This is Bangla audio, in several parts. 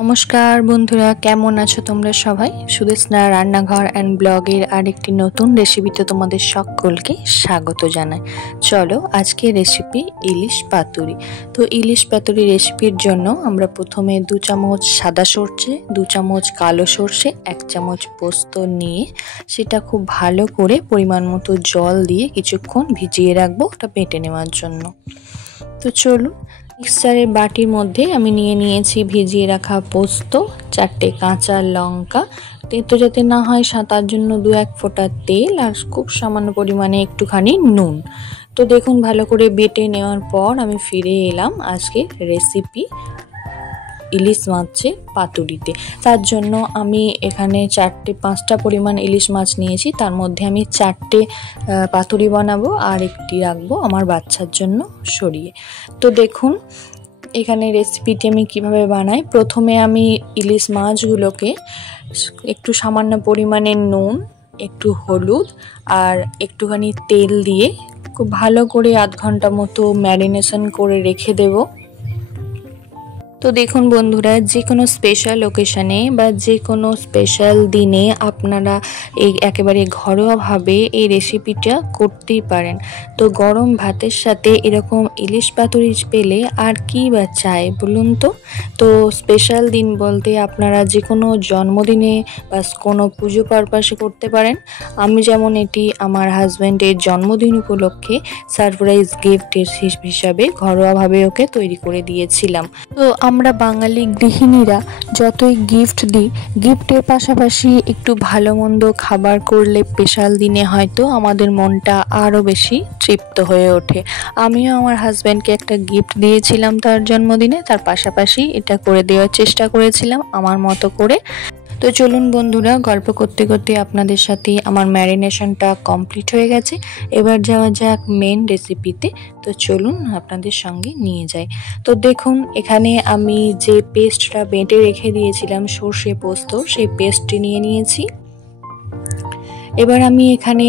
নমস্কার বন্ধুরা, কেমন আছো তোমরা সবাই? সুদেষ্ণা রান্নাঘর অ্যান্ড ব্লগের আরেকটি নতুন রেসিপিতে তোমাদের সকলকে স্বাগত জানাই। চলো আজকে রেসিপি ইলিশ পাতুরি। তো ইলিশ পাতুরি রেসিপির জন্য আমরা প্রথমে 2 চামচ সাদা সর্ষে, 2 চামচ কালো সর্ষে, 1 চামচ পোস্ত নিয়ে সেটা খুব ভালো করে পরিমাণ মতো জল দিয়ে কিছুক্ষণ ভিজিয়ে রাখবো ওটা বেটে নেওয়ার জন্য। তো চলুন, মিক্সচারের বাটির মধ্যে আমি নিয়েছি ভিজিয়ে রাখা পোস্ত, 4টে কাঁচা লঙ্কা, তেতো যাতে না হয় তার জন্য 2-1 ফোঁটা তেল আর খুব সামান্য পরিমাণে একটুখানি নুন। তো দেখুন ভালো করে বেটে নেওয়ার পর আমি ফিরে এলাম আজকের রেসিপি ইলিশ মাছের পাতুরিতে। তার জন্য আমি এখানে 4-5টা পরিমাণ ইলিশ মাছ নিয়েছি, তার মধ্যে আমি 4টে পাতুরি বানাবো আর একটি রাখবো আমার বাচ্চার জন্য সরিয়ে। তো দেখুন এখানে রেসিপিটি আমি কিভাবে বানাই। প্রথমে আমি ইলিশ মাছগুলোকে একটু সামান্য পরিমাণে নুন, একটু হলুদ আর একটুখানি তেল দিয়ে খুব ভালো করে আধ ঘন্টা মতো ম্যারিনেশন করে রেখে দেবো। তো দেখুন বন্ধুরা, যে কোনো স্পেশাল ওকেশনে বা যে কোনো স্পেশাল দিনে আপনারা একেবারে ঘরোয়াভাবে এই রেসিপিটা করতেই পারেন। তো গরম ভাতের সাথে এরকম ইলিশ পাতুরি পেলে আর কি বা চাই বলুন তো। তো স্পেশাল দিন বলতে আপনারা যে কোনো জন্মদিনে বা কোনো পুজো পারপাসে করতে পারেন। আমি যেমন এটি আমার হাজব্যান্ডের জন্মদিন উপলক্ষে সারপ্রাইজ গিফট হিসাবে ঘরোয়াভাবে ওকে তৈরি করে দিয়েছিলাম। তো আমরা বাঙালি গৃহিণীরা যতই গিফট দিই, গিফটের পাশাপাশি একটু ভালো মন্দ খাবার করলে স্পেশাল দিনে হয়তো আমাদের মনটা আরও বেশি তৃপ্ত হয়ে ওঠে। আমিও আমার হাজব্যান্ডকে একটা গিফট দিয়েছিলাম তার জন্মদিনে, তার পাশাপাশি এটা করে দেওয়ার চেষ্টা করেছিলাম আমার মতো করে। তো চলুন বন্ধুরা, গল্প করতে করতে আপনাদের সাথে আমার ম্যারিনেশনটা কমপ্লিট হয়ে গেছে। এবার যাওয়া যাক মেন রেসিপিতে। তো চলুন আপনাদের সঙ্গে নিয়ে যাই। তো দেখুন এখানে আমি যে পেস্টটা বেটে রেখে দিয়েছিলাম সর্ষে পোস্ত, সেই পেস্টটি নিয়েছি। এবার আমি এখানে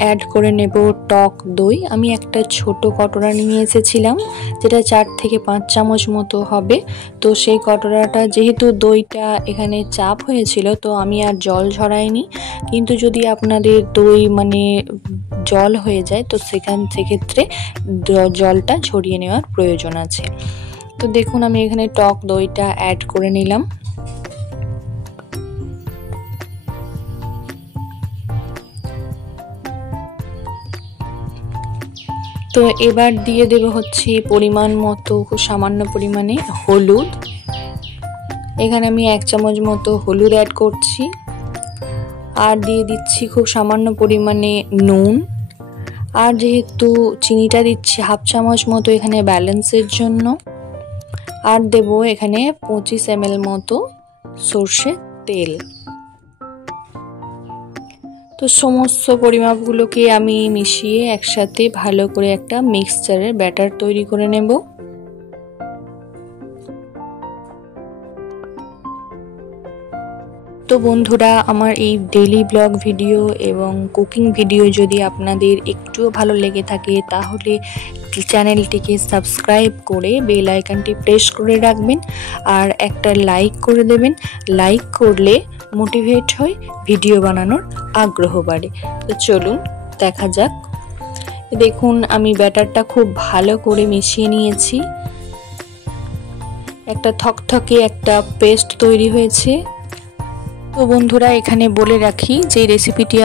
অ্যাড করে নেব টক দই। আমি একটা ছোট কটোরা নিয়ে এসেছিলাম, যেটা 4 থেকে 5 চামচ মতো হবে। তো সেই কটোরাটা যেহেতু দইটা এখানে চাপ হয়েছিল, তো আমি আর জল ঝরাইনি। কিন্তু যদি আপনাদের দই জল হয়ে যায় তো সেক্ষেত্রে জলটা ঝরিয়ে নেওয়ার প্রয়োজন আছে। তো দেখুন আমি এখানে টক দইটা অ্যাড করে নিলাম। তো এবার দিয়ে দেব হচ্ছে পরিমাণ মতো সামান্য পরিমাণে হলুদ। এখানে আমি 1 চামচ মতো হলুদ অ্যাড করছি আর দিয়ে দিচ্ছি খুব সামান্য পরিমাণে নুন। আর যেহেতু চিনিটা দিচ্ছি 1/2 চামচ মতো এখানে ব্যালেন্সের জন্য। আর দেব এখানে 25 ml মতো সর্ষের তেল। তো সমস্ত পরিমাপগুলোকে আমি মিশিয়ে একসাথে ভালো করে একটা মিক্সচারের ব্যাটার তৈরি করে নেব। তো বন্ধুরা, আমার এই ডেইলি ব্লগ ভিডিও এবং কুকিং ভিডিও যদি আপনাদের একটুও ভালো লেগে থাকে তাহলে চ্যানেলটিকে সাবস্ক্রাইব করে বেল আইকনটি প্রেস করে রাখবেন আর একটা লাইক করে দেবেন। লাইক করলে মোটিভেট হয়ে ভিডিও বানানোর আগ্রহ বাড়ে। তো চলুন দেখা যাক। দেখুন আমি ব্যাটারটা খুব ভালো করে মিশিয়ে নিয়েছি, একটা থকথকে একটা পেস্ট তৈরি হয়েছে। তো বন্ধুরা, এখানে বলে রাখি যে রেসিপিটি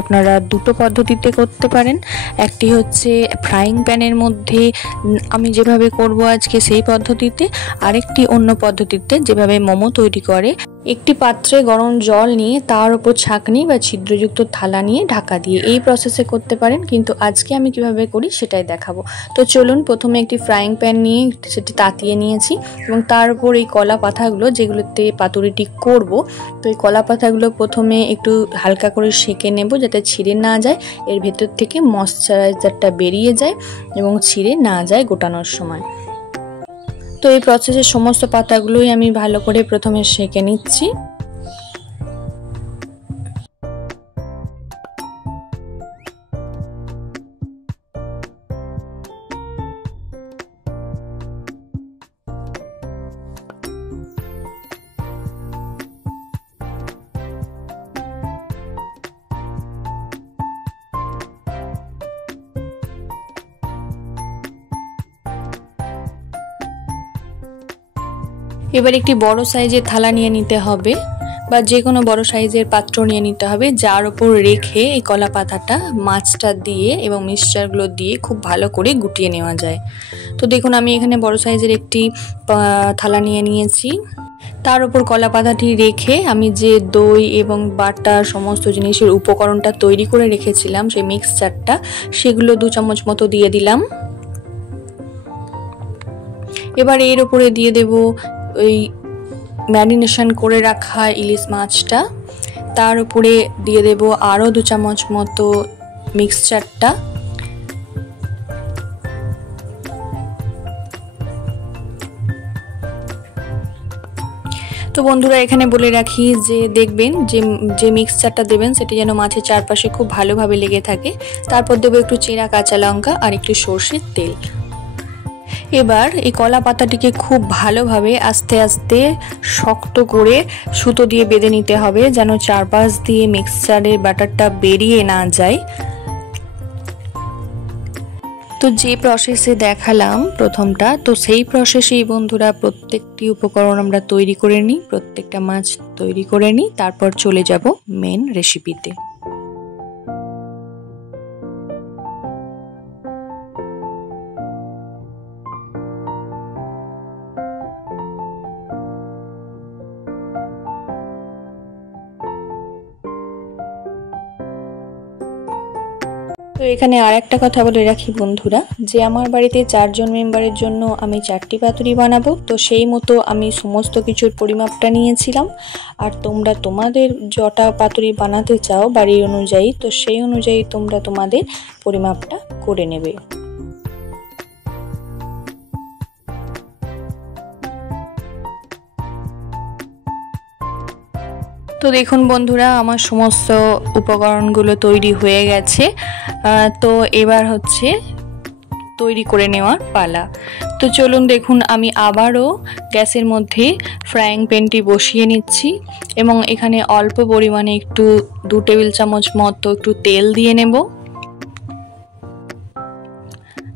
আপনারা দুটো পদ্ধতিতে করতে পারেন। একটি হচ্ছে ফ্রাইং প্যানের মধ্যে আমি যেভাবে করব আজকে সেই পদ্ধতিতে, আরেকটি অন্য পদ্ধতিতে যেভাবে মোমো তৈরি করে। একটি পাত্রে গরম জল নিয়ে তার উপর ছাঁকনি বা ছিদ্রযুক্ত থালা নিয়ে ঢাকা দিয়ে এই প্রসেসে করতে পারেন, কিন্তু আজকে আমি কিভাবে করি সেটাই দেখাবো। তো চলুন, প্রথমে একটি ফ্রাইং প্যান নিয়ে সেটি তাতিয়ে নিয়েছি এবং তার উপর এই কলা পাতাগুলো যেগুলোতে পাতুরিটি করব, তো এই কলা পাতাগুলো প্রথমে একটু হালকা করে সেঁকে নেব যাতে ছিঁড়ে না যায়, এর ভেতর থেকে ময়েশ্চারাইজারটা বেরিয়ে যায় এবং ছিঁড়ে না যায় গোটানোর সময়। তো এই প্রসেসের সমস্ত পাতাগুলোই আমি ভালো করে প্রথমে সেঁকে নিচ্ছি। এবার একটি বড় সাইজের থালা নিয়ে নিতে হবে বা যে কোনো বড় সাইজের পাত্র নিয়ে নিতে হবে, যার উপর রেখে এই কলা পাতাটা মাছটা দিয়ে এবং মিক্সচারগুলো দিয়ে খুব ভালো করে গুটিয়ে নেওয়া যায়। তো দেখুন আমি এখানে বড় সাইজের একটি থালা নিয়ে নিয়েছি। তার উপর কলা পাতাটি রেখে আমি যে দই এবং বাটার সমস্ত জিনিসের উপকরণটা তৈরি করে রেখেছিলাম, সেই মিক্সচারটা, সেগুলো 2 চামচ মতো দিয়ে দিলাম। এবার এর উপরে দিয়ে দেব ওই ম্যারিনেশন করে রাখা ইলিশ মাছটা, তার উপরে দিয়ে দেব আরও 2 চামচ মতো মিক্সচারটা। তো বন্ধুরা এখানে বলে রাখি যে দেখবেন যে মিক্সচারটা দেবেন সেটি যেন মাছের চারপাশে খুব ভালোভাবে লেগে থাকে। তারপর দেবো একটু চেরা কাঁচা লঙ্কা আর একটু সর্ষের তেল। এবার এই কলা পাতাটিকে খুব ভালোভাবে আস্তে আস্তে শক্ত করে সুতো দিয়ে বেঁধে নিতে হবে, যেন চারপাশ দিয়ে মিক্সচারের ব্যাটারটা বেরিয়ে না যায়। তো যে প্রসেসে দেখালাম প্রথমটা, তো সেই প্রসেসেই বন্ধুরা প্রত্যেকটি উপকরণ আমরা তৈরি করে নিই, প্রত্যেকটা মাছ তৈরি করে নিই, তারপর চলে যাব মেন রেসিপিতে। তো এখানে আর একটা কথা বলে রাখি বন্ধুরা, যে আমার বাড়িতে 4 জন মেম্বারের জন্য আমি 4টি পাতুরি বানাবো, তো সেই মতো আমি সমস্ত কিছুর পরিমাপটা নিয়েছিলাম। আর তোমরা তোমাদের যটা পাতুরি বানাতে চাও বাড়ির অনুযায়ী, তো সেই অনুযায়ী তোমরা তোমাদের পরিমাপটা করে নেবে। তো দেখুন বন্ধুরা আমার সমস্ত উপকরণগুলো তৈরি হয়ে গেছে। তো এবার হচ্ছে তৈরি করে নেওয়ার পালা। তো চলুন দেখুন আমি আবারও গ্যাসের মধ্যে ফ্রাইং প্যানটি বসিয়ে নিচ্ছি এবং এখানে অল্প পরিমাণে একটু 2 টেবিল চামচ মতো একটু তেল দিয়ে নেব।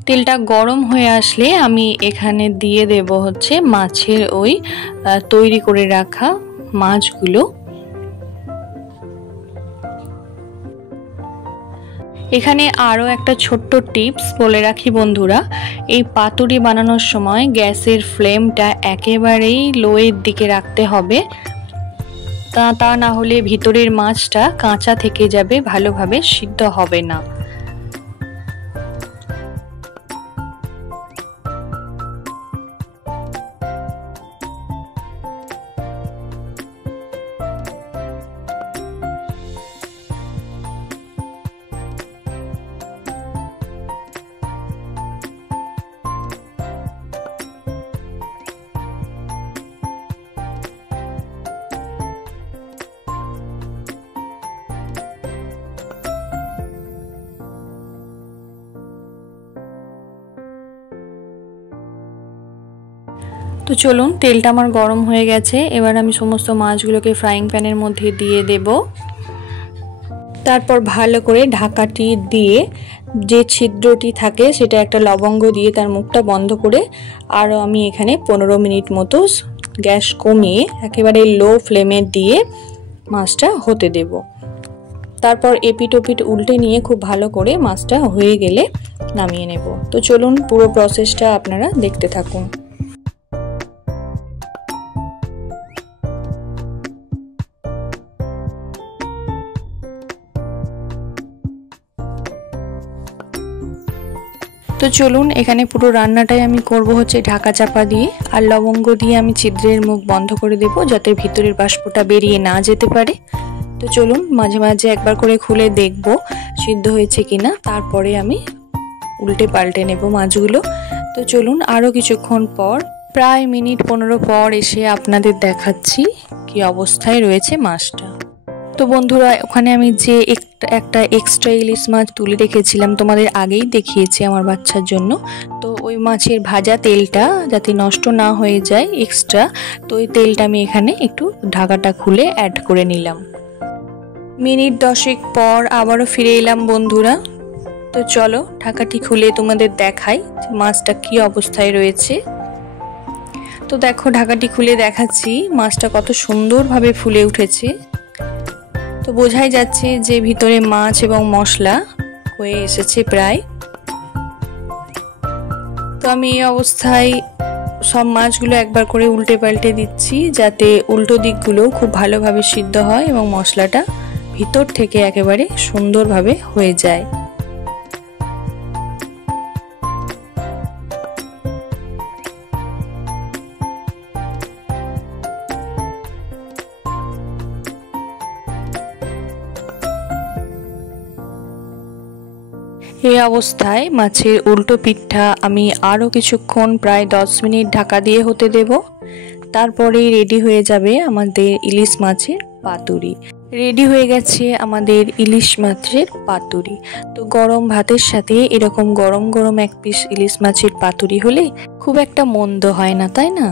তেলটা গরম হয়ে আসলে আমি এখানে দিয়ে দেব হচ্ছে মাছের ওই তৈরি করে রাখা মাছগুলো। এখানে আরও একটা ছোট্ট টিপস বলে রাখি বন্ধুরা, এই পাতুরি বানানোর সময় গ্যাসের ফ্লেমটা একেবারেই লোয়ের দিকে রাখতে হবে, তা না হলে ভিতরের মাছটা কাঁচা থেকে যাবে, ভালোভাবে সিদ্ধ হবে না। তো চলুন তেলটা আমার গরম হয়ে গেছে, এবার আমি সমস্ত মাছগুলোকে ফ্রাইং প্যানের মধ্যে দিয়ে দেব। তারপর ভালো করে ঢাকাটি দিয়ে যে ছিদ্রটি থাকে সেটা একটা লবঙ্গ দিয়ে তার মুখটা বন্ধ করে আরও আমি এখানে 15 মিনিট মতো গ্যাস কমিয়ে একেবারে লো ফ্লেমে দিয়ে মাছটা হতে দেব। তারপর এপিট ওপিট উল্টে নিয়ে খুব ভালো করে মাছটা হয়ে গেলে নামিয়ে নেব। তো চলুন পুরো প্রসেসটা আপনারা দেখতে থাকুন। তো চলুন এখানে পুরো রান্নাটাই আমি করব হচ্ছে ঢাকা চাপা দিয়ে, আর লবঙ্গ দিয়ে আমি ছিদ্রের মুখ বন্ধ করে দেব যাতে ভিতরের বাষ্পটা বেরিয়ে না যেতে পারে। তো চলুন মাঝে মাঝে একবার করে খুলে দেখব সিদ্ধ হয়েছে কিনা, তারপরে আমি উল্টে পাল্টে নেব মাছগুলো। তো চলুন আরও কিছুক্ষণ পর, প্রায় মিনিট 15 পর এসে আপনাদের দেখাচ্ছি কি অবস্থায় রয়েছে মাছটা। তো বন্ধুরা ওখানে আমি যে একটা এক্সট্রা ইলিশ মাছ তুলে রেখেছিলাম, তোমাদের আগেই দেখিয়েছি আমার বাচ্চার জন্য। তো ওই মাছের ভাজা তেলটা যাতে নষ্ট না হয়ে যায় এক্সট্রা, তো ওই তেলটা আমি এখানে একটু ঢাকাটা খুলে অ্যাড করে নিলাম। মিনিট 10 পর আবারও ফিরে এলাম বন্ধুরা। তো চলো ঢাকাটি খুলে তোমাদের দেখাই মাছটা কি অবস্থায় রয়েছে। তো তো দেখো ঢাকাটি খুলে দেখাচ্ছি, মাছটা কত সুন্দরভাবে ফুলে উঠেছে। তো বোঝাই যাচ্ছে যে ভিতরে মাছ এবং মশলা হয়ে এসেছে প্রায়। তো আমি এই অবস্থায় সব মাছগুলো একবার করে উল্টে পাল্টে দিচ্ছি, যাতে উল্টো দিকগুলো খুব ভালোভাবে সিদ্ধ হয় এবং মশলাটা ভিতর থেকে একেবারে সুন্দরভাবে হয়ে যায়। এই অবস্থায় মাছের উল্টো পিঠটা আমি আরও কিছুক্ষণ প্রায় 10 মিনিট ঢাকা দিয়ে হতে দেব। তারপরেই রেডি হয়ে যাবে আমাদের ইলিশ মাছের পাতুরি। রেডি হয়ে গেছে আমাদের ইলিশ মাছের পাতুরি। তো গরম ভাতের সাথে এরকম গরম গরম এক পিস ইলিশ মাছের পাতুরি হলে খুব একটা মন্দ হয় না, তাই না?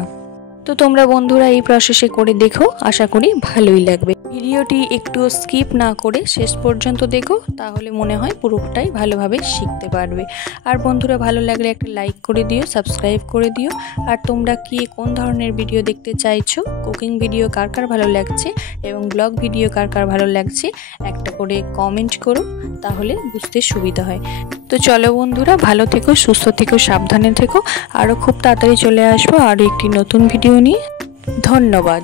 তো তোমরা বন্ধুরা এই প্রসেসে করে দেখো, আশা করি ভালোই লাগবে। ভিডিওটি একটু স্কিপ না করে শেষ পর্যন্ত দেখো, তাহলে মনে হয় পুরোটাই ভালোভাবে শিখতে পারবে। আর বন্ধুরা ভালো লাগলে একটা লাইক করে দিও, সাবস্ক্রাইব করে দিও। আর তোমরা কি কোন ধরনের ভিডিও দেখতে চাইছো, কুকিং ভিডিও কার কার ভালো লাগছে এবং ব্লগ ভিডিও কার কার ভালো লাগছে, একটা করে কমেন্ট করো, তাহলে বুঝতে সুবিধা হয়। তো চলো বন্ধুরা, ভালো থেকো, সুস্থ থেকো, সাবধানে থেকো। আরও খুব তাড়াতাড়ি চলে আসবো আরও একটি নতুন ভিডিও নিয়ে। ধন্যবাদ।